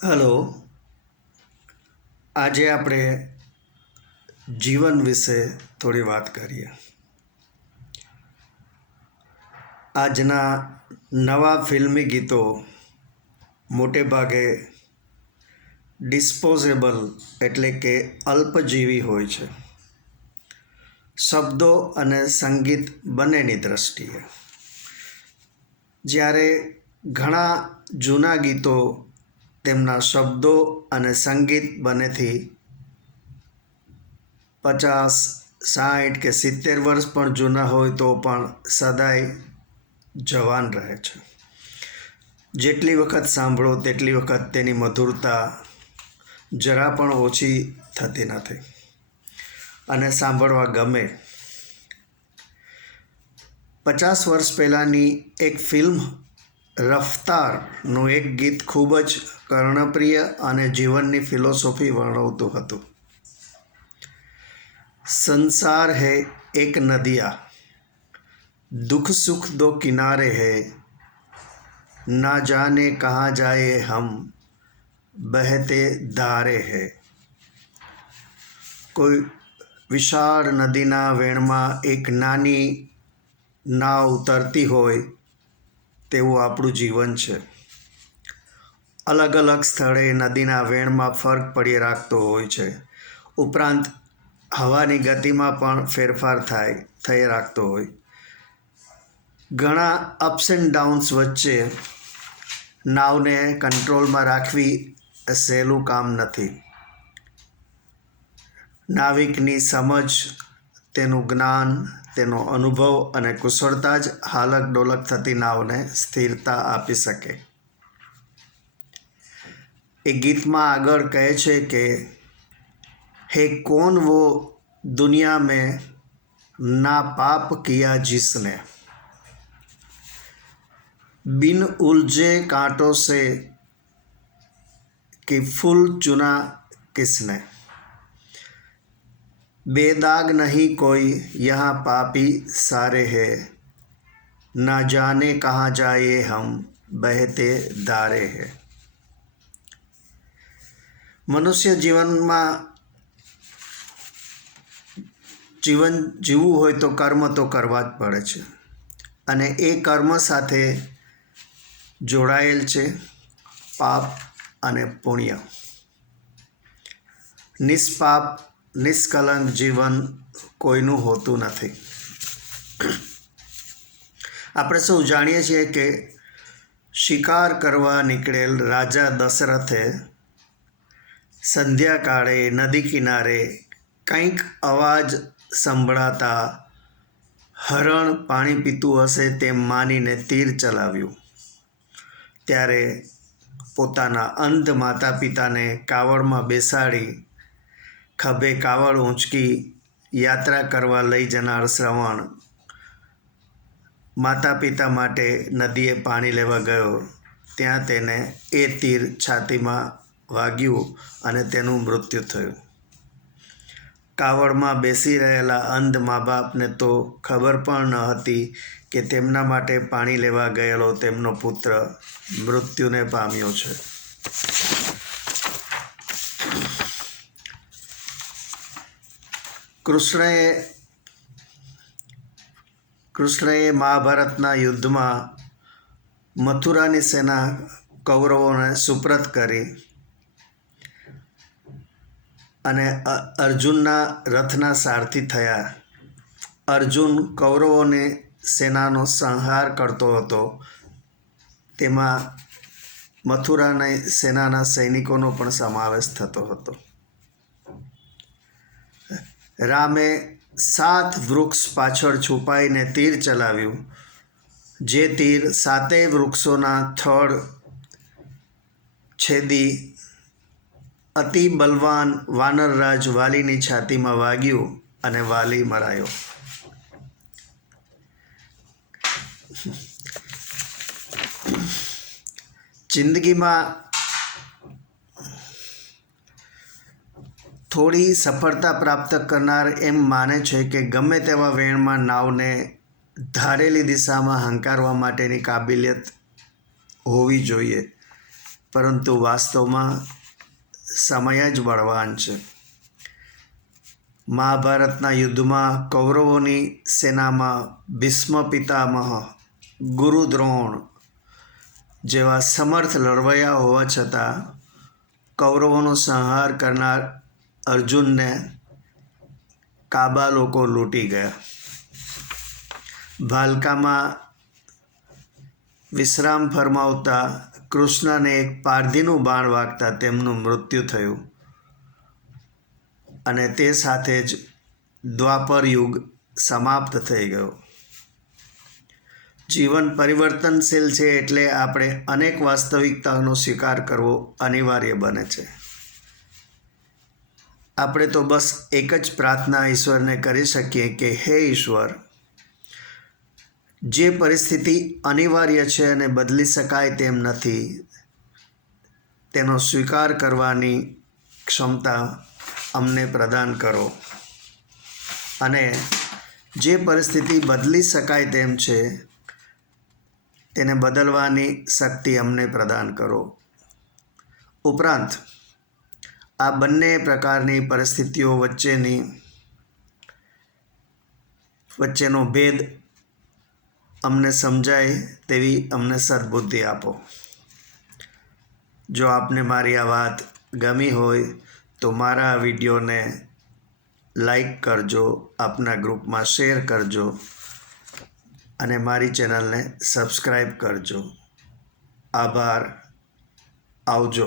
Hello, આજે આપણે જીવન વિશે થોડી વાત કરીએ. આજના નવા ફિલ્મી ગીતો મોટે ભાગે ડિસ્પોઝેબલ એટલે કે અલ્પજીવી હોય છે, શબ્દો અને સંગીત બંનેની દ્રષ્ટિએ. જ્યારે ઘણા જૂના ગીતો તેમના શબ્દો અને સંગીત બંનેથી 50, 60 કે 70 વર્ષ પણ જૂના હોય તો પણ સદાય જવાન રહે છે. જેટલી વખત સાંભળો તેટલી વખત તેની મધુરતા જરા પણ ઓછી થતી નથી અને સાંભળવા ગમે. 50 વર્ષ પહેલાંની એક ફિલ્મ રફતારનું એક ગીત ખૂબ જ કર્ણપ્રિય અને જીવનની ફિલોસોફી વર્ણવતું હતું. સંસાર હૈ એક નદિયા, दुख सुख दो किनारे है, ना जाने कहाँ जाए हम बहते धारे है. કોઈ વિશાળ નદીના વેણમાં એક નાની નાવ તરતી હોય તેવું આપણું જીવન છે. અલગ અલગ સ્થળે નદીના વેણમાં ફરક પડી રાખતો હોય છે. ઉપરાંત હવાની ગતિમાં પણ ફેરફાર થઈ રાખતો હોય. ઘણા અપ્સ એન્ડ ડાઉન્સ વચ્ચે નાવને કંટ્રોલમાં રાખવી સહેલું કામ નથી. નાવિકની સમજ, તેનું જ્ઞાન, તેનો અનુભવ અને કુશળતા જ હાલક ડોલક થતી નાવને સ્થિરતા આપી શકે. એ ગીતમાં આગળ કહે છે કે હે કોન વો દુનિયા મેં ના પાપ કિયા जिसने, बिन उलझे कांटों से कि फूल चुना किसने, बेदाग नहीं कोई यहाँ पापी सारे हैं, ना जाने कहाँ जाए हम बहते धारे हैं. મનુષ્ય જીવન જીવવું હોય તો કર્મ તો કરવા જ પડે છે અને એ કર્મ સાથે જોડાયેલ છે પાપ અને પુણ્ય. નિષ્પાપ નિષ્કલંક જીવન કોઈનું હોતું નથી. આપણે સૌ જાણીએ છીએ કે શિકાર કરવા નીકળેલ રાજા દશરથે સંધ્યાકાળે નદી કિનારે કંઈક અવાજ સંભળાતા હરણ પાણી પીતું હશે તેમ માનીને તીર ચલાવ્યું. ત્યારે પોતાના અંધ માતા પિતાને કાવડમાં બેસાડી ખભે કાવડ ઊંચકી યાત્રા કરવા લઈ જનાર શ્રવણ માતા પિતા માટે નદીએ પાણી લેવા ગયો. ત્યાં તેને એ તીર છાતીમાં વાગ્યું અને તેનું મૃત્યુ થયું. કાવડમાં બેસી રહેલા અંધ મા બાપને તો ખબર પણ ન હતી કે તેમના માટે પાણી લેવા ગયેલો તેમનો પુત્ર મૃત્યુને પામ્યો છે. કૃષ્ણએ મહાભારતના યુદ્ધમાં મથુરાની સેના કૌરવોને સુપ્રત કરી અને અર્જુનના રથના સારથી થયા. અર્જુન કૌરવોની સેનાનો સંહાર કરતો હતો. તેમાં મથુરાની સેનાના સૈનિકોનો પણ સમાવેશ થતો હતો. રામે 7 વૃક્ષ પાછળ છુપાઈને તીર ચલાવ્યું. જે તીર 7 વૃક્ષોના થડ છેદી અતિ બલવાન વાનરરાજ વાલીની છાતીમાં વાગ્યું અને વાલી મરાયો. જિંદગીમાં થોડી સફળતા પ્રાપ્ત કરનાર એમ માને છે કે ગમે તેવા વેણમાં નાવને ધારેલી દિશામાં હંકારવા માટેની કાબિલિયત હોવી જોઈએ, પરંતુ વાસ્તવમાં સમય જ બળવાન છે. મહાભારતના યુદ્ધમાં કૌરવોની સેનામાં ભીષ્મ પિતામહ, ગુરુ દ્રોણ જેવા સમર્થ લડવૈયા હોવા છતાં કૌરવોનો સંહાર કરનાર અર્જુનને કાબા લોકો લૂંટી ગયા. ભાલકામાં વિશ્રામ ફરમાવતા કૃષ્ણને એક પારધીનું બાણ વાગતા તેમનું મૃત્યુ થયું અને તે સાથે જ દ્વાપર યુગ સમાપ્ત થઈ ગયો. જીવન પરિવર્તનશીલ છે, એટલે આપણે અનેક વાસ્તવિકતાઓનો સ્વીકાર કરવો અનિવાર્ય બને છે. આપણે તો બસ એક જ પ્રાર્થના ઈશ્વરને કરી શકીએ કે હે ઈશ્વર, જે પરિસ્થિતિ અનિવાર્ય છે અને બદલી શકાય તેમ નથી, તેનો સ્વીકાર કરવાની ક્ષમતા અમને પ્રદાન કરો, અને જે પરિસ્થિતિ બદલી શકાય તેમ છે તેને બદલવાની શક્તિ અમને પ્રદાન કરો. ઉપરાંત આ બંને પ્રકારની પરિસ્થિતિઓ વચ્ચેનો ભેદ અમને સમજાય તેવી અમને સદ્બુદ્ધિ આપો. જો આપને મારી આ વાત ગમી હોય તો મારા આ વિડીયોને લાઈક કરજો, આપના ગ્રુપમાં શેર કરજો અને મારી ચેનલને સબસ્ક્રાઈબ કરજો. આભાર. આવજો.